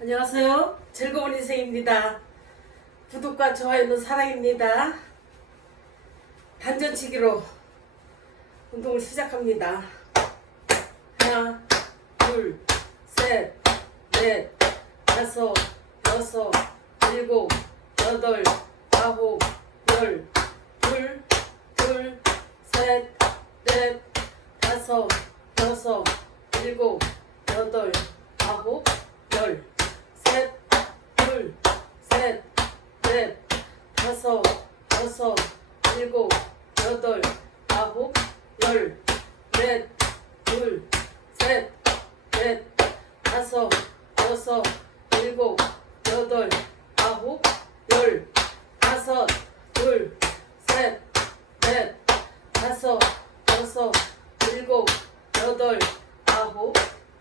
안녕하세요. 즐거운 인생입니다. 구독과 좋아요는 사랑입니다. 단전치기로 운동을 시작합니다. 하나, 둘, 셋, 넷, 다섯, 여섯, 일곱, 여덟, 아홉, 열, 둘, 둘, 셋, 넷, 다섯, 여섯, 일곱, 여덟, 아홉, 열, 셋, 둘, 셋, 넷, 다섯, 여섯, 일곱, 여덟, 아홉, 열, 넷, 둘, 셋, 넷, 다섯, 여섯, 일곱, 여덟, 아홉, 열, 다섯, 둘, 셋, 넷, 다섯, 여섯, 일곱, 여덟, 아홉,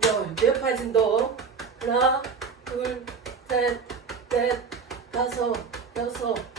열. 몇 파진도? 하나, 둘, 셋, 넷, 다섯, 여섯,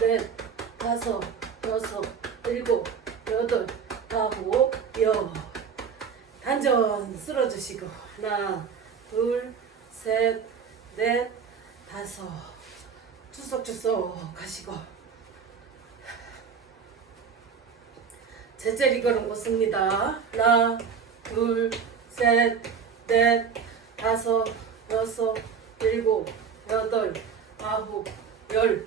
넷, 다섯, 여섯, 일곱, 여덟, 아홉, 열. 단전 쓸어주시고 하나, 둘, 셋, 넷, 다섯. 추석추석 하시고 제자리 걸은 거 씁니다. 하나, 둘, 셋, 넷, 다섯, 여섯, 일곱, 여덟, 아홉, 열,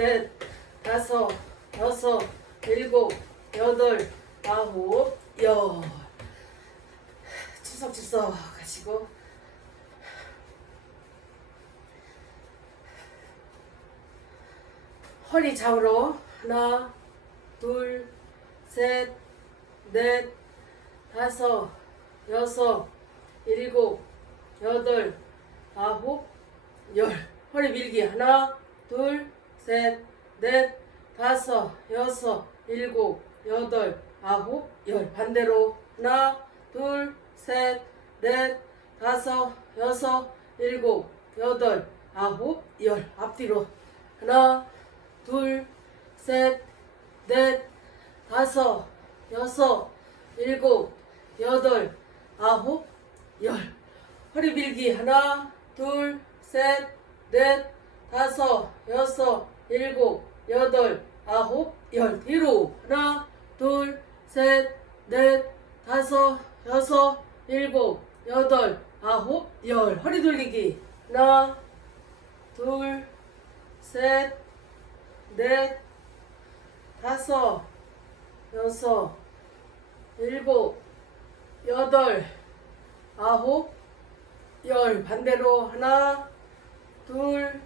넷, 다섯, 여섯, 일곱, 여덟, 아홉, 열. 추석 추석 가시고 허리 좌우로 하나, 둘, 셋, 넷, 다섯, 여섯, 일곱, 여덟, 아홉, 열. 허리 밀기 하나, 둘, 셋, 넷, 다섯, 여섯, 일곱, 여덟, 아홉, 열. 반대로 하나, 둘, 셋, 넷, 다섯, 여섯, 일곱, 여덟, 아홉, 열. 앞뒤로 하나, 둘, 셋, 넷, 다섯, 여섯, 일곱, 여덟, 아홉, 열. 허리 밀기 하나, 둘, 셋, 넷, 다섯, 여섯, 일곱, 여덟, 아홉, 열. 뒤로 하나, 둘, 셋, 넷, 다섯, 여섯, 일곱, 여덟, 아홉, 열. 허리 돌리기 하나, 둘, 셋, 넷, 다섯, 여섯, 일곱, 여덟, 아홉, 열. 반대로 하나, 둘,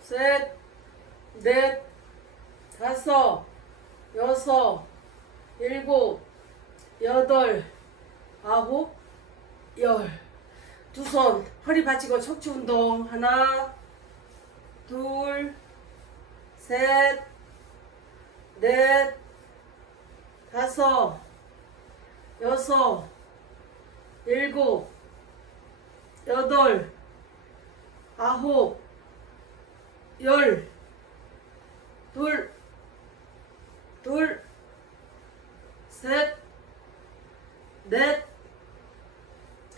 셋, 넷, 다섯, 여섯, 일곱, 여덟, 아홉, 열. 두 손 허리 받치고 척추 운동 하나, 둘, 셋, 넷, 다섯, 여섯, 일곱, 여덟, 아홉, 열, 둘, 둘, 셋, 넷,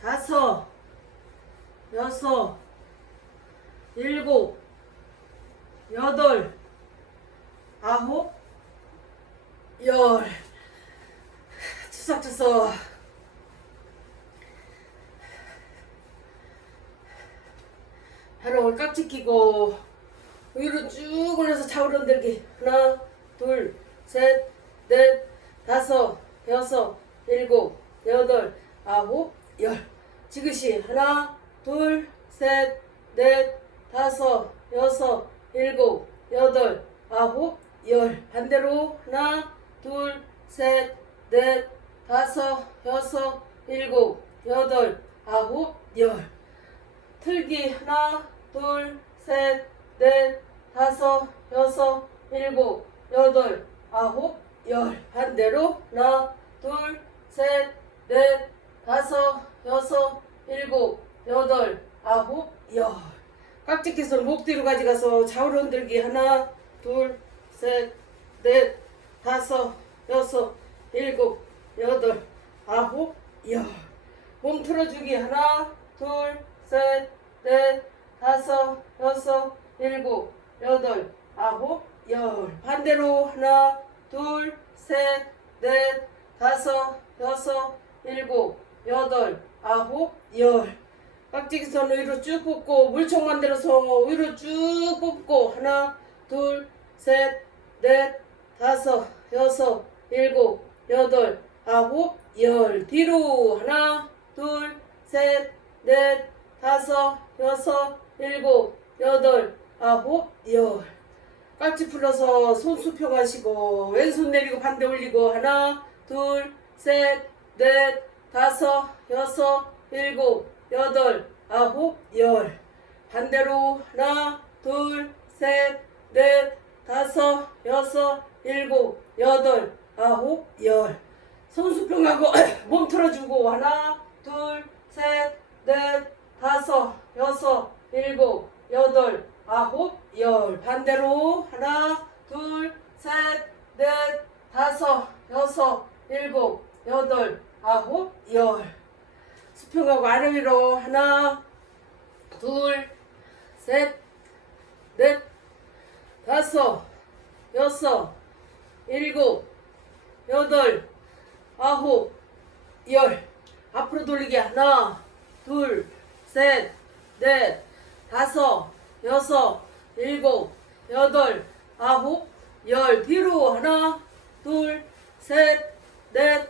다섯, 여섯, 일곱, 여덟, 아홉, 열. 추석추석. 혀를 깍지 끼고 위로 쭉 올려서 좌우로 흔들기. 하나 둘셋넷 다섯 여섯 일곱 여덟 아홉 열. 지그시. 하나 둘셋넷 다섯 여섯 일곱 여덟 아홉 열. 반대로. 하나 둘셋넷 다섯 여섯 일곱 여덟 아홉 열. 틀기. 하나 둘셋 넷 다섯 여섯 일곱 여덟 아홉 열. 반대로 하나 둘 셋 넷 다섯 여섯 일곱 여덟 아홉 열. 깍지 끼손 목 뒤로 가져가서 좌우로 흔들기. 하나 둘 셋 넷 다섯 여섯 일곱 여덟 아홉 열 몸 틀어주기. 하나 둘 셋 넷 다섯 여섯 일곱 여덟 아홉 열. 반대로 하나 둘 셋 넷 다섯 여섯 일곱 여덟 아홉 열. 깍지기 손 위로 쭉 뽑고 물총 만들어서 위로 쭉 뽑고 하나 둘 셋 넷 다섯 여섯 일곱 여덟 아홉 열. 뒤로 하나 둘 셋 넷 다섯 여섯 일곱 여덟 아홉 열 깍지 풀어서 손 수평하시고 왼손 내리고 반대 올리고 하나 둘 셋 넷 다섯 여섯 일곱 여덟 아홉 열. 반대로 하나 둘 셋 넷 다섯 여섯 일곱 여덟 아홉 열. 손 수평하고 몸 틀어주고 하나 둘 셋 넷 다섯 여섯 일곱 여덟 아홉 열. 반대로 하나 둘 셋 넷 다섯 여섯 일곱 여덟 아홉 열. 수평하고 아래 위로 하나 둘 셋 넷 다섯 여섯 일곱 여덟 아홉 열. 앞으로 돌리기 하나 둘 셋 넷 다섯 여섯 일곱 여덟 아홉 열. 뒤로 하나 둘 셋 넷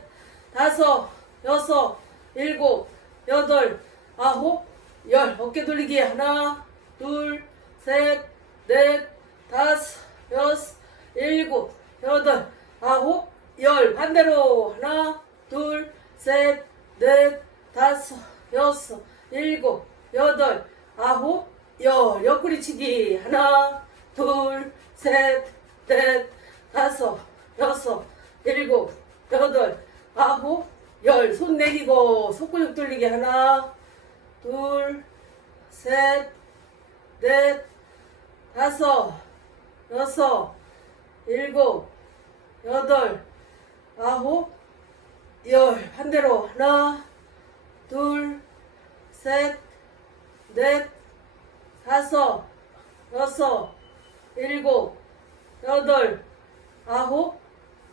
다섯 여섯 일곱 여덟 아홉 열. 어깨 돌리기. 하나 둘 셋 넷 다섯 여섯 일곱 여덟 아홉 열. 반대로. 하나 둘 셋 넷 다섯 여섯 일곱 여덟 아홉 열 옆구리치기. 하나 둘 셋 넷 다섯 여섯 일곱 여덟 아홉 열. 손 내리고 속근육 돌리기 하나 둘 셋 넷 다섯 여섯 일곱 여덟 아홉 열. 반대로. 하나 둘 셋 넷 다섯 여섯 일곱 여덟 아홉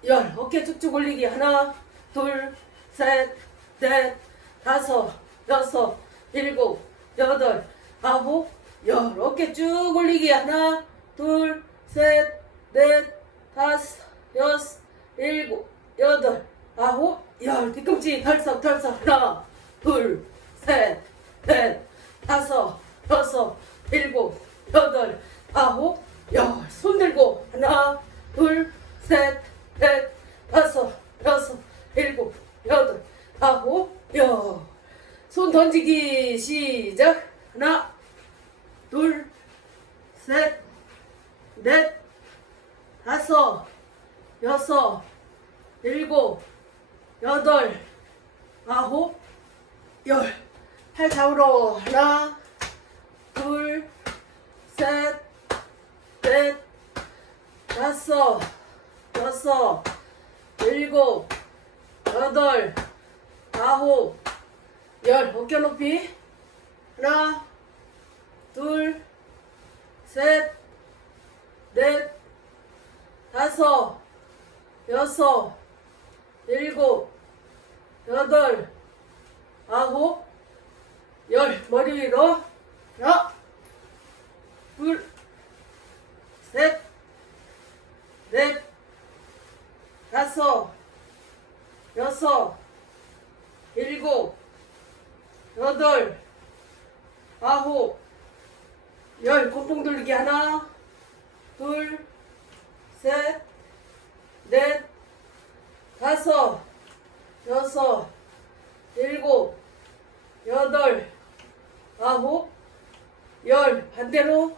열. 어깨 쭉쭉 올리기. 하나 둘 셋 넷 다섯 여섯 일곱 여덟 아홉 열. 어깨 쭉 올리기. 하나 둘 셋 넷 다섯 여섯 일곱 여덟 아홉 열. 뒤꿈치 덜썩 덜썩. 하나 둘 셋 넷 다섯 여섯 일곱 여덟 아홉 열. 손 들고 하나 둘 셋 넷 다섯 여섯 일곱 여덟 아홉 열 손 던지기 시작. 하나 둘 셋 넷 다섯 여섯 일곱 여덟 아홉 열. 팔 좌우로 하나 둘셋넷 다섯 여섯 일곱 여덟 아홉 열. 어깨 높이. 하나 둘 셋 넷 다섯 여섯 일곱 여덟 아홉 열. 머리 위로. 하나 둘, 셋, 넷, 다섯, 여섯, 일곱, 여덟, 아홉, 열. 곱봉 돌리기 하나, 둘, 셋, 넷, 다섯, 여섯, 일곱, 여덟, 아홉, 열. 반대로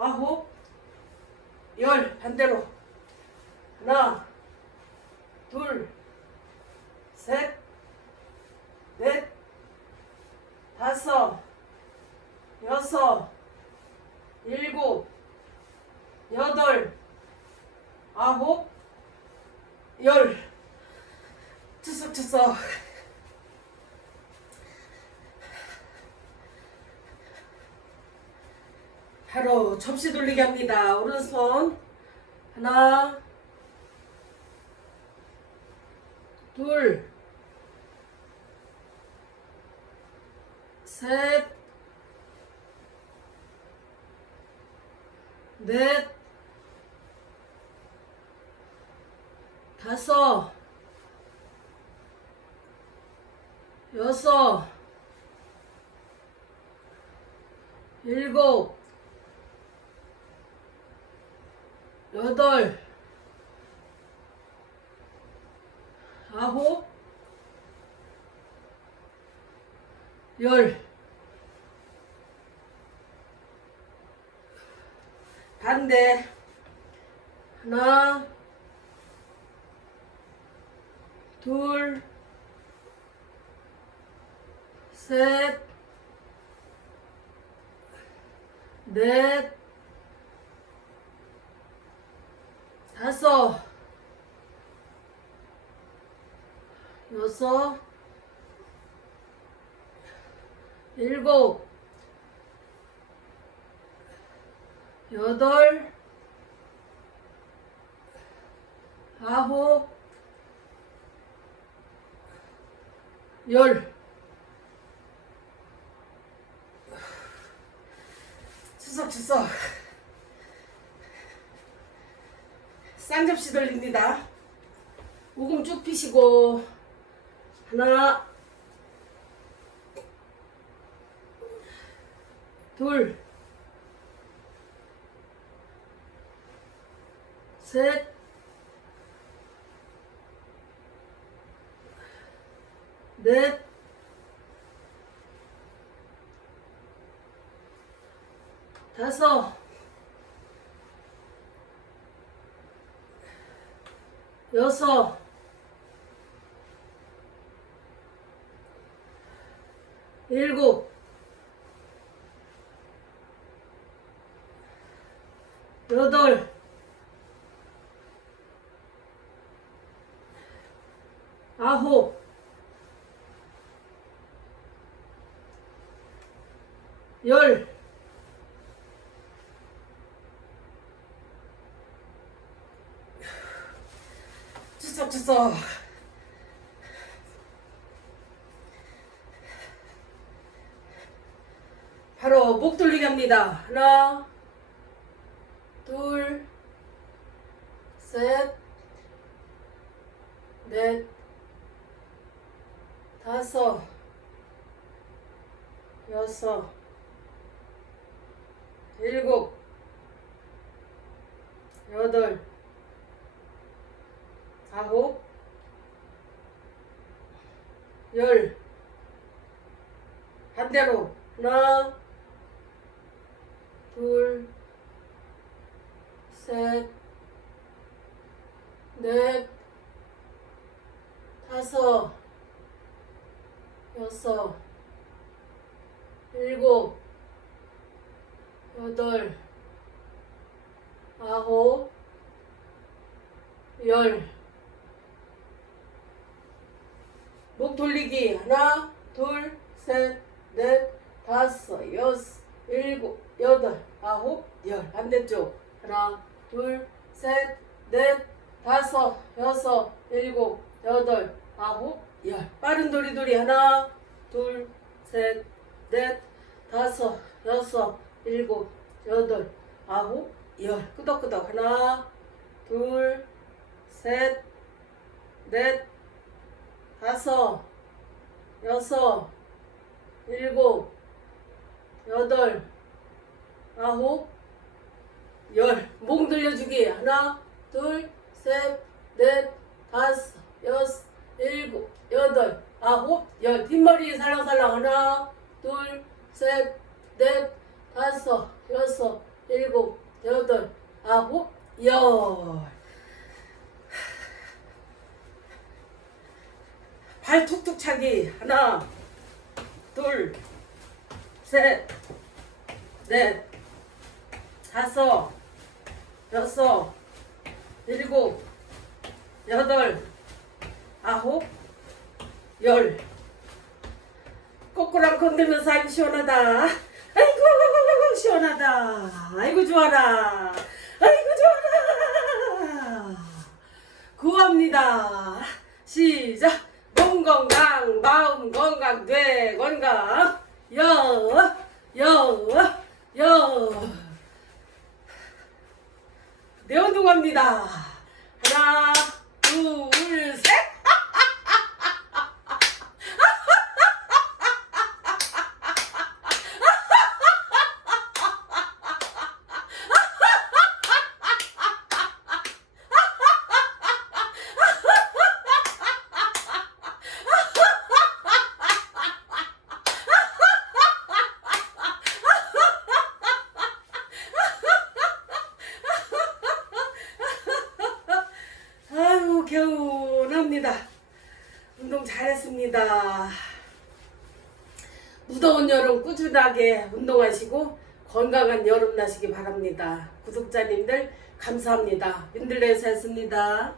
아홉, 열. 반대로 하나, 둘, 셋, 넷, 다섯, 여섯, 일곱, 여덟, 아홉, 열. 투석투석. 바로 접시 돌리기 합니다. 오른손. 하나, 둘, 셋, 넷, 다섯, 여섯, 일곱, 여덟, 아홉, 열. 반대. 하나, 둘, 셋, 넷, 다섯, 여섯, 일곱, 여덟, 아홉, 열. 추석 추석. 쌍접시 돌립니다. 우금 쭉 피시고 하나, 둘, 셋, 넷, 다섯, 여섯, 일곱, 여덟, 아홉, 열. 바로 목 돌리기 합니다. 하나, 둘, 셋, 넷, 다섯, 여섯, 일곱, 여덟, 아홉, 열. 반대로 하나, 둘, 셋, 넷, 다섯, 여섯, 일곱, 여덟, 아홉, 열. 목 돌리기 하나, 둘, 셋, 넷, 다섯, 여섯, 일곱, 여덟, 아홉, 열. 반대쪽. 하나, 둘, 셋, 넷, 다섯, 여섯, 일곱, 여덟, 아홉, 열. 빠른 도리도리. 하나, 둘, 셋, 넷, 다섯, 여섯, 일곱, 여덟, 아홉, 열. 끄덕끄덕. 하나, 둘, 셋, 넷, 다섯, 여섯, 일곱, 여덟, 아홉, 열. 목 늘려주기. 하나, 둘, 셋, 넷, 다섯, 여섯, 일곱, 여덟, 아홉, 열. 뒷머리 살랑살랑. 하나, 둘, 셋, 넷, 다섯, 여섯, 일곱, 여덟, 아홉, 열. 발 툭툭 차기. 하나, 둘, 셋, 넷, 다섯, 여섯, 일곱, 여덟, 아홉, 열. 꼬꾸랑 건들면서 아이고 시원하다. 아이고 시원하다. 아이고 좋아라. 아이고 좋아라. 구합니다. 시작. 몸 건강, 마음 건강, 뇌 건강. 여, 여, 여. 네 운동합니다. 하나, 둘, 셋. 아유, 개운합니다. 운동 잘했습니다. 무더운 여름 꾸준하게 운동하시고 건강한 여름 나시기 바랍니다. 구독자님들 감사합니다. 민들레에서 했습니다.